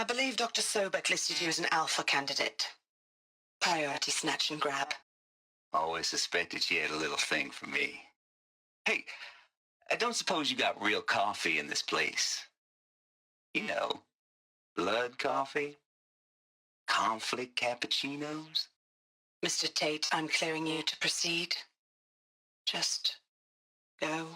I believe Dr. Sobek listed you as an alpha candidate. Priority snatch and grab. Always suspected she had a little thing for me. Hey, I don't suppose you got real coffee in this place. You know, blood coffee? Conflict cappuccinos? Mr. Tate, I'm clearing you to proceed. Just go.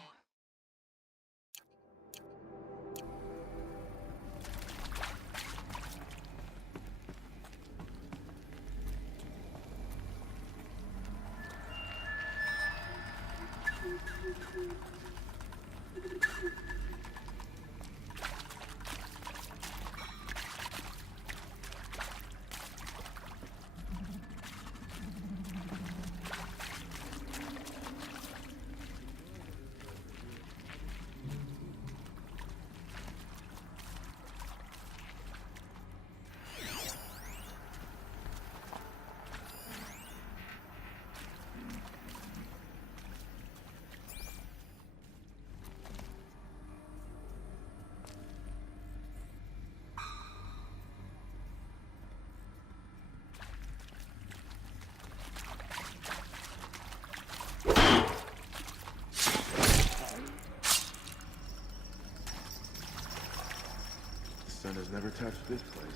The sun has never touched this place.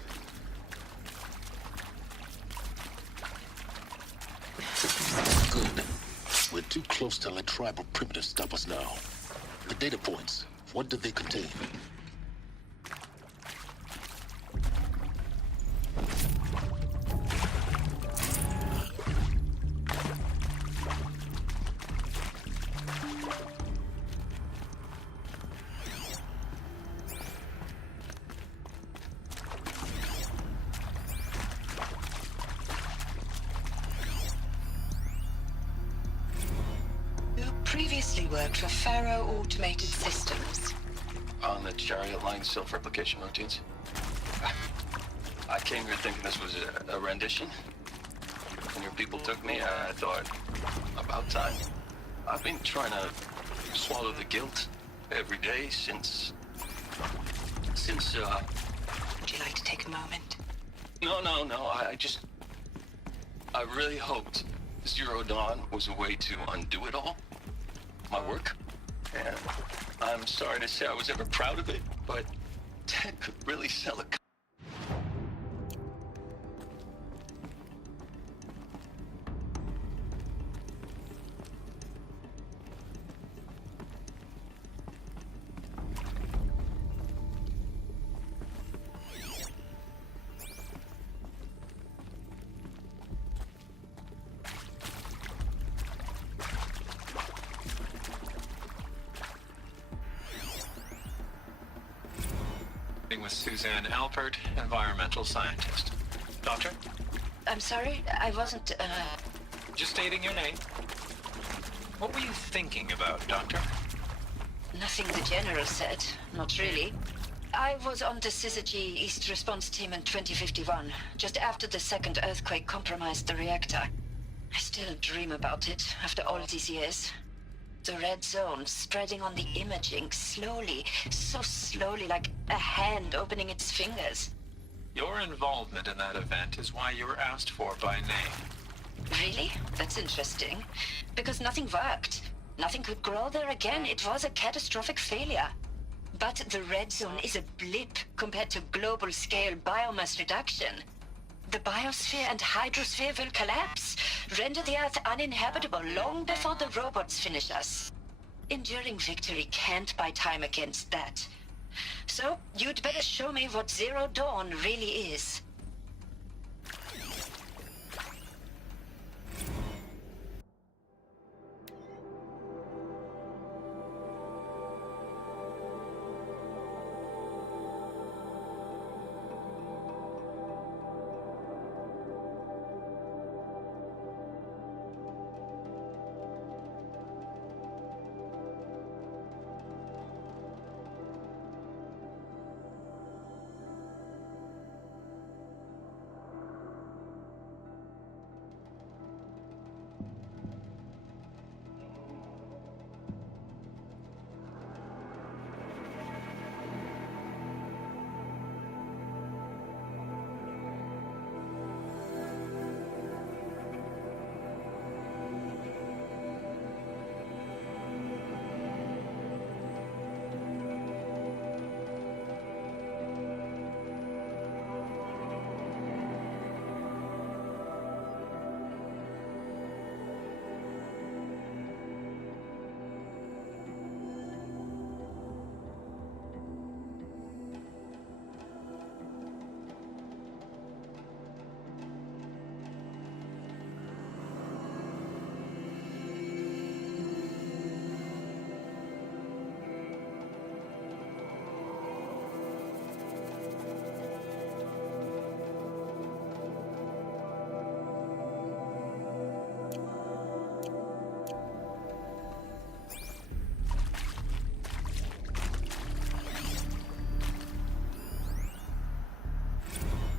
Good. We're too close to let tribal primitives stop us now. The data points, what do they contain? Previously worked for Faro Automated Systems. On the chariot line self-replication routines. I came here thinking this was a rendition. When your people took me, I thought, about time. I've been trying to swallow the guilt every day since... Would you like to take a moment? No, I really hoped Zero Dawn was a way to undo it all. My work. And I'm sorry to say I was ever proud of it, but Ted could really sell a... With Suzanne Alpert, environmental scientist. Doctor? I'm sorry, I wasn't, Just stating your name. What were you thinking about, Doctor? Nothing the General said. Not really. I was on the Syzygy East Response Team in 2051, just after the second earthquake compromised the reactor. I still dream about it, after all these years. The red zone spreading on the imaging, slowly, so slowly, like a hand opening its fingers. Your involvement in that event is why you were asked for by name. Really? That's interesting. Because nothing worked. Nothing could grow there again. It was a catastrophic failure. But the red zone is a blip compared to global-scale biomass reduction. The biosphere and hydrosphere will collapse, render the Earth uninhabitable long before the robots finish us. Enduring victory can't buy time against that. So, you'd better show me what Zero Dawn really is.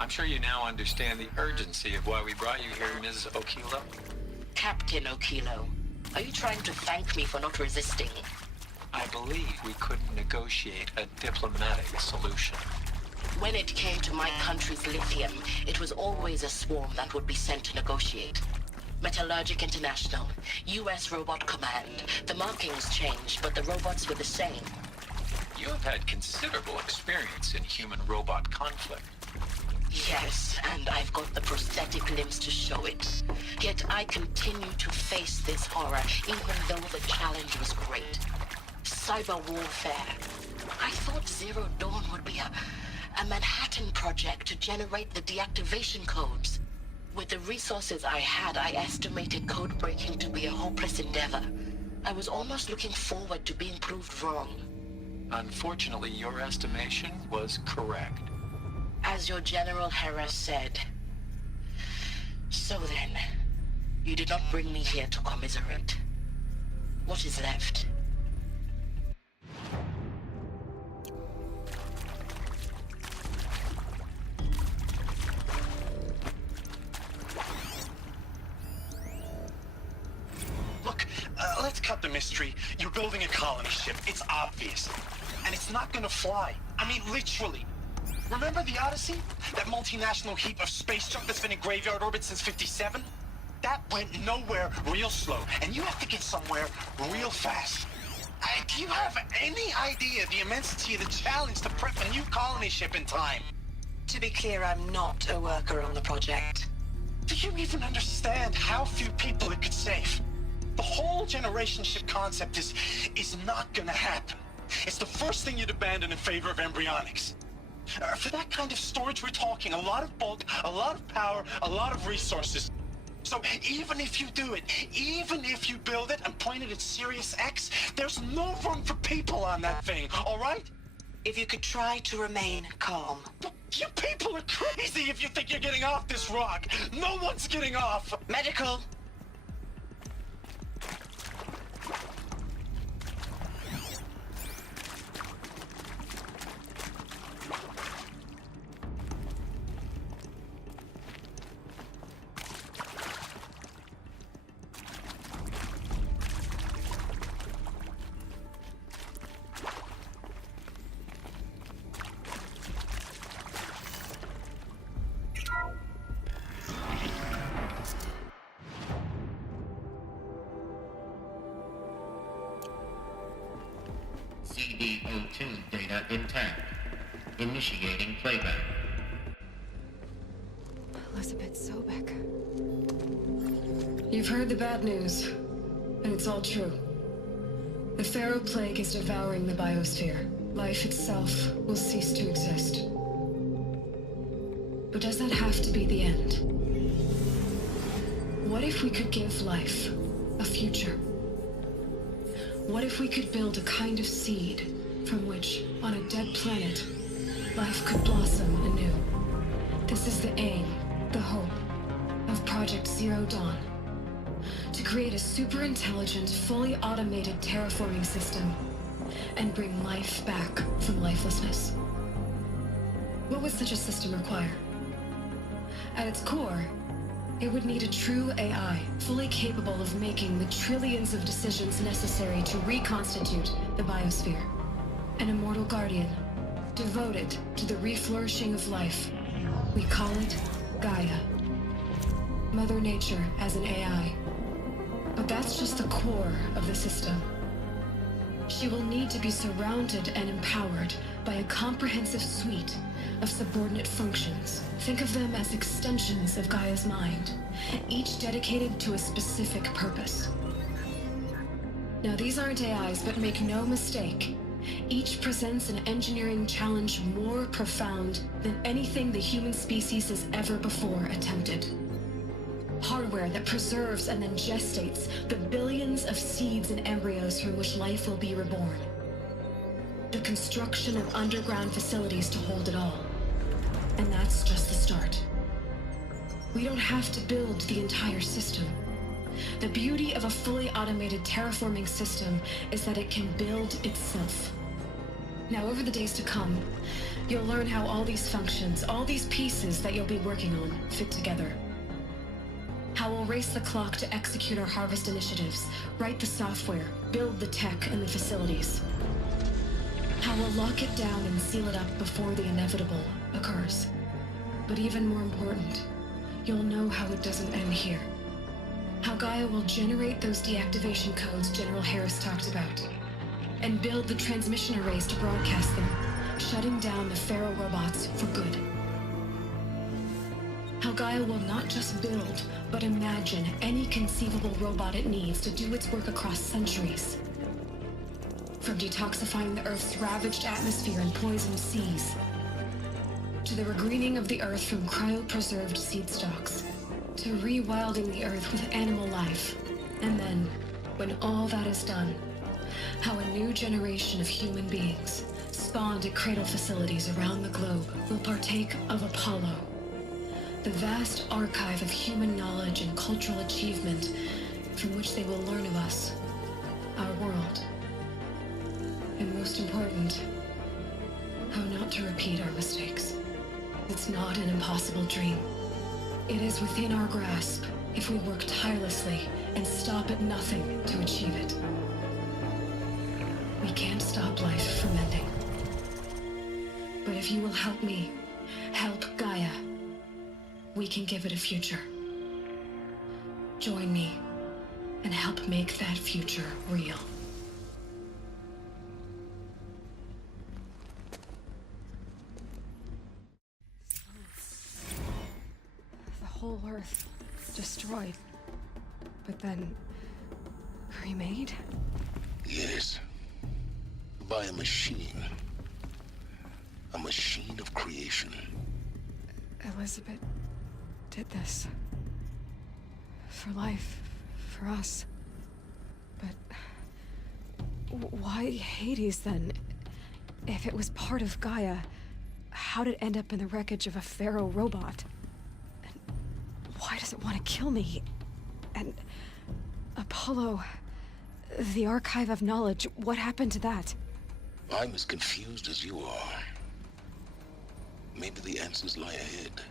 I'm sure you now understand the urgency of why we brought you here, Ms. Okilo. Captain Okilo, are you trying to thank me for not resisting? I believe we couldn't negotiate a diplomatic solution. When it came to my country's lithium, it was always a swarm that would be sent to negotiate. Metallurgic International, U.S. Robot Command. The markings changed, but the robots were the same. You have had considerable experience in human-robot conflict. Yes, and I've got the prosthetic limbs to show it. Yet I continue to face this horror, even though the challenge was great. Cyber warfare. I thought Zero Dawn would be a Manhattan project to generate the deactivation codes. With the resources I had, I estimated code breaking to be a hopeless endeavor. I was almost looking forward to being proved wrong. Unfortunately, your estimation was correct. As your General Hera said. So then, you did not bring me here to commiserate. What is left? Look, let's cut the mystery. You're building a colony ship. It's obvious. And it's not gonna fly. I mean, literally. Remember the Odyssey? That multinational heap of space junk that's been in graveyard orbit since '57? That went nowhere real slow. And you have to get somewhere real fast. Do you have any idea the immensity of the challenge to prep a new colony ship in time? To be clear, I'm not a worker on the project. Do you even understand how few people it could save? The whole generation ship concept is not gonna happen. It's the first thing you'd abandon in favor of embryonics. For that kind of storage, we're talking a lot of bulk, a lot of power, a lot of resources. So even if you do it, even if you build it and point it at Sirius X, there's no room for people on that thing, all right? If you could try to remain calm. You people are crazy if you think you're getting off this rock. No one's getting off. Medical! CD02 data intact. Initiating playback. Elizabeth Sobek. You've heard the bad news, and it's all true. The Pharaoh Plague is devouring the biosphere. Life itself will cease to exist. But does that have to be the end? What if we could give life a future? What if we could build a kind of seed from which, on a dead planet, life could blossom anew? This is the aim, the hope, of Project Zero Dawn. To create a super-intelligent, fully automated terraforming system and bring life back from lifelessness. What would such a system require? At its core, it would need a true AI, fully capable of making the trillions of decisions necessary to reconstitute the biosphere. An immortal guardian, devoted to the reflourishing of life. We call it Gaia. Mother Nature as an AI. But that's just the core of the system. She will need to be surrounded and empowered by a comprehensive suite of subordinate functions. Think of them as extensions of Gaia's mind, each dedicated to a specific purpose. Now, these aren't AIs, but make no mistake, each presents an engineering challenge more profound than anything the human species has ever before attempted. Hardware that preserves and then gestates the billions of seeds and embryos from which life will be reborn. The construction of underground facilities to hold it all. And that's just the start. We don't have to build the entire system. The beauty of a fully automated terraforming system is that it can build itself. Now, over the days to come, you'll learn how all these functions, all these pieces that you'll be working on, fit together. How we'll race the clock to execute our harvest initiatives, write the software, build the tech and the facilities. How we'll lock it down and seal it up before the inevitable occurs. But even more important, you'll know how it doesn't end here. How Gaia will generate those deactivation codes General Harris talked about, and build the transmission arrays to broadcast them, shutting down the Pharaoh robots for good. How Gaia will not just build, but imagine any conceivable robot it needs to do its work across centuries. From detoxifying the Earth's ravaged atmosphere and poisoned seas, to the regreening of the Earth from cryopreserved seed stalks, to rewilding the Earth with animal life. And then, when all that is done, how a new generation of human beings, spawned at cradle facilities around the globe, will partake of Apollo, the vast archive of human knowledge and cultural achievement from which they will learn of us, our world. And most important, how not to repeat our mistakes. It's not an impossible dream. It is within our grasp if we work tirelessly and stop at nothing to achieve it. We can't stop life from ending. But if you will help me, help Gaia, we can give it a future. Join me and help make that future real. The whole Earth destroyed, but then remade? Yes. By a machine. A machine of creation. Elizabeth did this. For life, for us. But why Hades then? If it was part of Gaia, how'd it end up in the wreckage of a Pharaoh robot? And why does it want to kill me? And Apollo, the archive of knowledge, what happened to that? I'm as confused as you are. Maybe the answers lie ahead.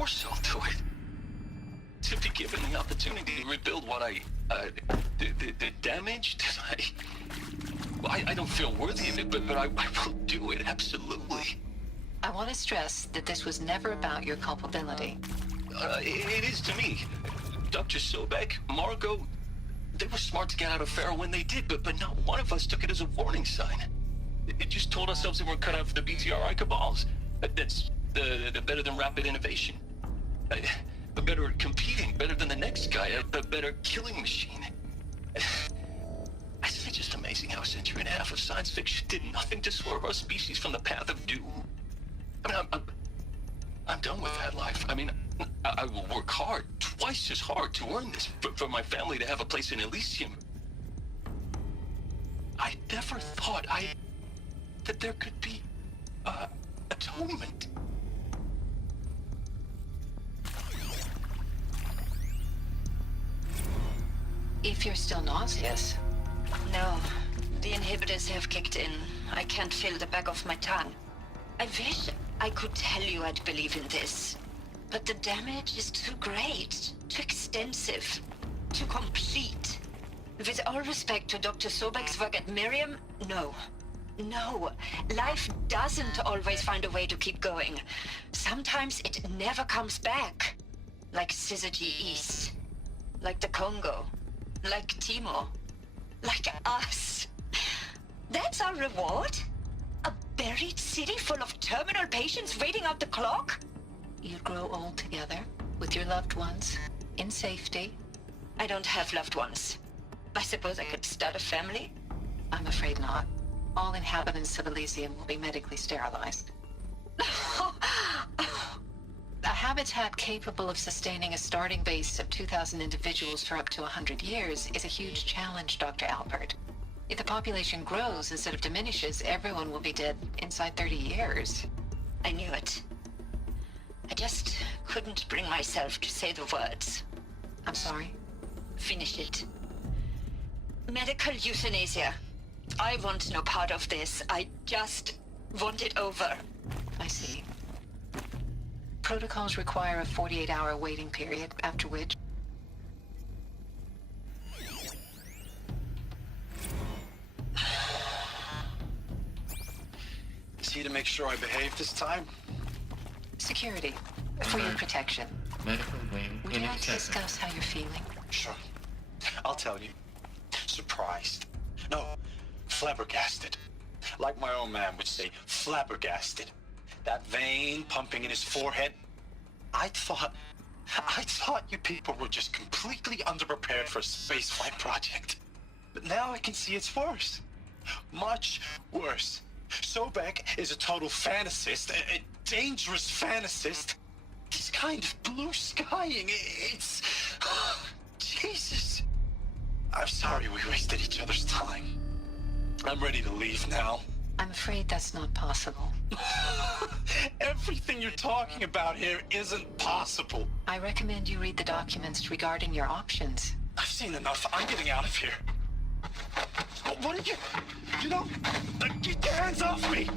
torso to it. To be given the opportunity to rebuild what the damage that I don't feel worthy of it, but I will do it, absolutely. I want to stress that this was never about your culpability. It is to me. Dr. Sobek, Margot, they were smart to get out of Pharaoh when they did, but not one of us took it as a warning sign. It just told ourselves that we're cut out for the BTRI cabals. That's the better than rapid innovation. But better at competing, better than the next guy, a better killing machine. It's just amazing how a century and a half of science fiction did nothing to swerve our species from the path of doom. I mean, I'm done with that life. I mean, I will work hard, twice as hard to earn this, for my family to have a place in Elysium. I never thought that there could be, atonement. If you're still nauseous. No, the inhibitors have kicked in. I can't feel the back of my tongue. I wish I could tell you I'd believe in this. But the damage is too great, too extensive, too complete. With all respect to Dr. Sobek's work at Miriam, no. No, life doesn't always find a way to keep going. Sometimes it never comes back. Like Syzygy East. Like the Congo. Like Timo. Like us. That's our reward? A buried city full of terminal patients waiting out the clock? You'd grow old together, with your loved ones, in safety. I don't have loved ones. I suppose I could start a family? I'm afraid not. All inhabitants of Elysium will be medically sterilized. A habitat capable of sustaining a starting base of 2,000 individuals for up to 100 years is a huge challenge, Dr. Albert. If the population grows instead of diminishes, everyone will be dead inside 30 years. I knew it. I just couldn't bring myself to say the words. I'm sorry? Finish it. Medical euthanasia. I want no part of this. I just want it over. I see. Protocols require a 48-hour waiting period, after which... Is he to make sure I behave this time? Security. For your protection. Medical wing Would you like to inaccessible. discuss how you're feeling? Sure. I'll tell you. Surprised. No, flabbergasted. Like my own man would say, flabbergasted. That vein pumping in his forehead. I thought you people were just completely underprepared for a spaceflight project. But now I can see it's worse. Much worse. Sobek is a total fantasist, a dangerous fantasist. This kind of blue skying, it's... Jesus. I'm sorry we wasted each other's time. I'm ready to leave now. I'm afraid that's not possible. Everything you're talking about here isn't possible. I recommend you read the documents regarding your options. I've seen enough. I'm getting out of here. What did you... You know... Get your hands off me!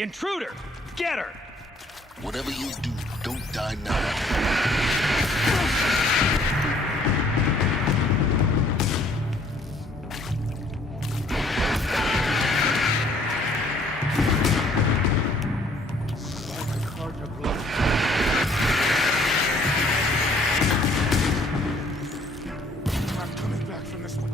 Intruder! Get her! Whatever you do, don't die now. I'm coming back from this one.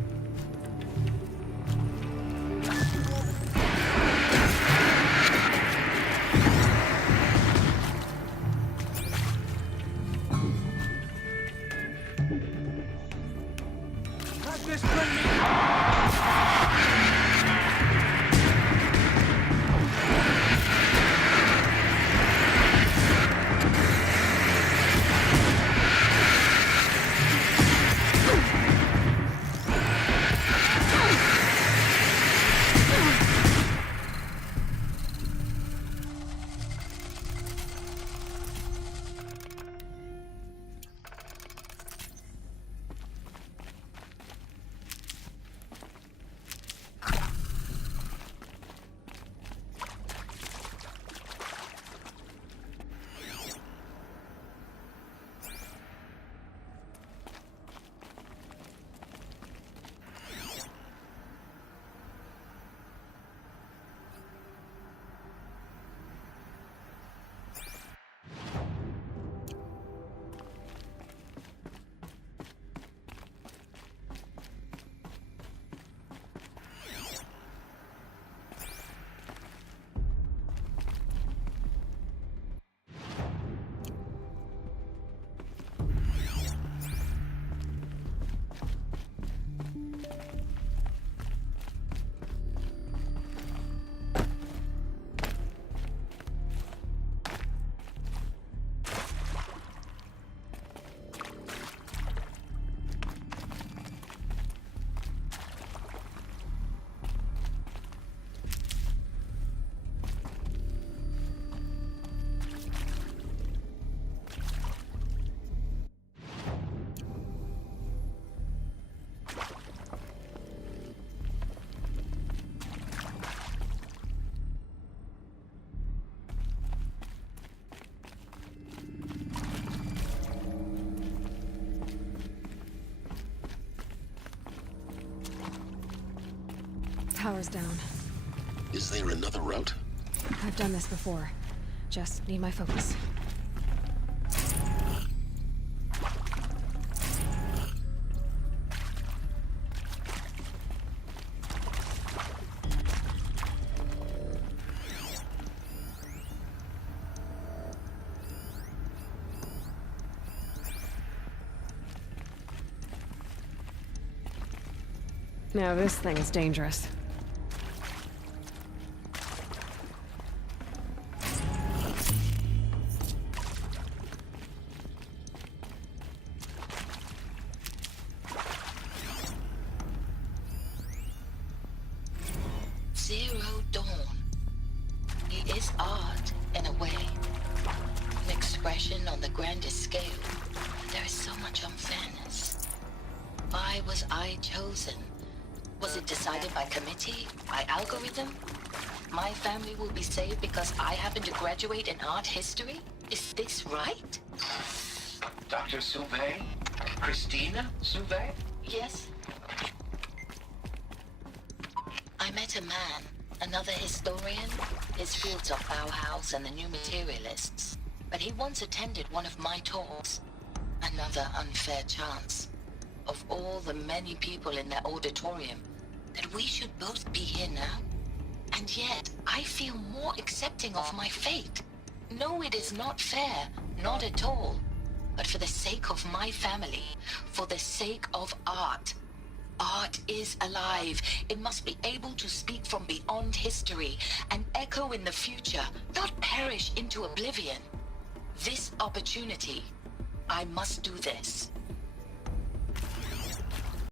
Power's down. Is there another route? I've done this before. Just need my focus. Now this thing is dangerous. Zero Dawn. It is art, in a way. An expression on the grandest scale. But there is so much unfairness. Why was I chosen? Was it decided by committee? By algorithm? My family will be saved because I happen to graduate in art history? Is this right? Dr. Sauvé? Christina Sauvé? Yes. I met a man, another historian. His fields are Bauhaus and the New Materialists. But he once attended one of my talks. Another unfair chance. Of all the many people in that auditorium, that we should both be here now. And yet, I feel more accepting of my fate. No, it is not fair, not at all. But for the sake of my family, for the sake of art. Art is alive. It must be able to speak from beyond history and echo in the future, not perish into oblivion. This opportunity, I must do this.